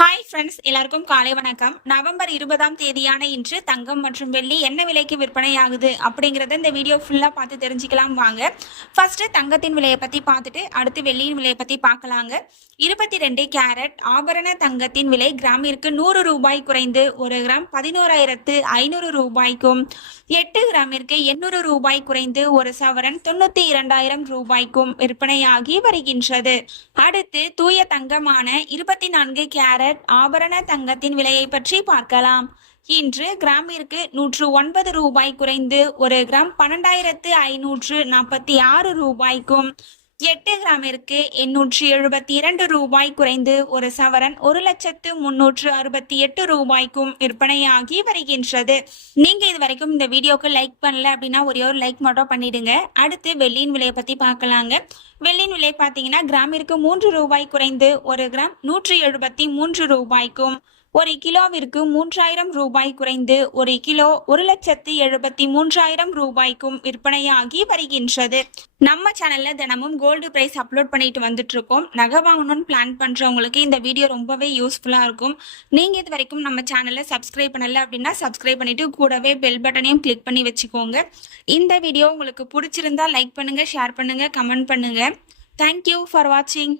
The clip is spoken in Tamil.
ஹாய் ஃப்ரெண்ட்ஸ் எல்லாருக்கும் காலை வணக்கம். நவம்பர் இருபதாம் தேதியான இன்று தங்கம் மற்றும் வெள்ளி என்ன விலைக்கு விற்பனையாகுது அப்படிங்கிறத இந்த வீடியோ ஃபுல்லாக பார்த்து தெரிஞ்சுக்கலாம் வாங்க. ஃபர்ஸ்ட் தங்கத்தின் விலையை பற்றி பார்த்துட்டு அடுத்து வெள்ளியின் விலையை பற்றி பார்க்கலாங்க. இருபத்தி ரெண்டு கேரட் ஆபரண தங்கத்தின் விலை கிராமிற்கு நூறு ரூபாய் குறைந்து ஒரு கிராம் பதினோராயிரத்து ஐநூறு ரூபாய்க்கும் எட்டு கிராமிற்கு எண்ணூறு ரூபாய் குறைந்து ஒரு சவரன் தொண்ணூற்றி இரண்டாயிரம் ரூபாய்க்கும் விற்பனையாகி வருகின்றது. அடுத்து தூய தங்கமான இருபத்தி நான்கு கேரட் கேரட் ஆபரண தங்கத்தின் விலையை பற்றி பார்க்கலாம். இன்று கிராமிற்கு நூற்று ஒன்பது ரூபாய் குறைந்து ஒரு கிராம் பன்னெண்டாயிரத்து ஐநூற்று நாற்பத்தி ஆறு ரூபாய்க்கும் எட்டு கிராமிற்கு எண்ணூற்றி எழுபத்தி இரண்டு ரூபாய் குறைந்து ஒரு சவரன் ஒரு லட்சத்து முன்னூற்று அறுபத்தி எட்டு ரூபாய்க்கும் விற்பனையாகி வருகின்றது. நீங்க இது வரைக்கும் இந்த வீடியோக்கு லைக் பண்ணல அப்படின்னா ஒரே ஒரு லைக் மட்டும் பண்ணிடுங்க. அடுத்து வெள்ளியின் விலையை பத்தி பார்க்கலாங்க. வெள்ளியின் விலை பார்த்தீங்கன்னா கிராமிற்கு மூன்று ரூபாய் குறைந்து ஒரு கிராம் நூற்றி எழுபத்தி மூன்று ரூபாய்க்கும் ஒரு கிலோவிற்கு மூன்றாயிரம் ரூபாய் குறைந்து ஒரு கிலோ ஒரு லட்சத்து எழுபத்தி மூன்றாயிரம் ரூபாய்க்கும் விற்பனையாகி வருகின்றது. நம்ம சேனல்ல தினமும் கோல்டு பிரைஸ் அப்லோட் பண்ணிட்டு வந்துட்டு இருக்கோம் நகை வாங்கணும்னு பிளான் பண்றவங்களுக்கு இந்த வீடியோ ரொம்பவே யூஸ்ஃபுல்லா இருக்கும். நீங்க இது வரைக்கும் நம்ம சேனலை சப்ஸ்கிரைப் பண்ணல அப்படின்னா சப்ஸ்கிரைப் பண்ணிட்டு கூடவே பெல் பட்டனையும் கிளிக் பண்ணி வச்சுக்கோங்க. இந்த வீடியோ உங்களுக்கு பிடிச்சிருந்தா லைக் பண்ணுங்க ஷேர் பண்ணுங்க கமெண்ட் பண்ணுங்க. தேங்க்யூ ஃபார் வாட்சிங்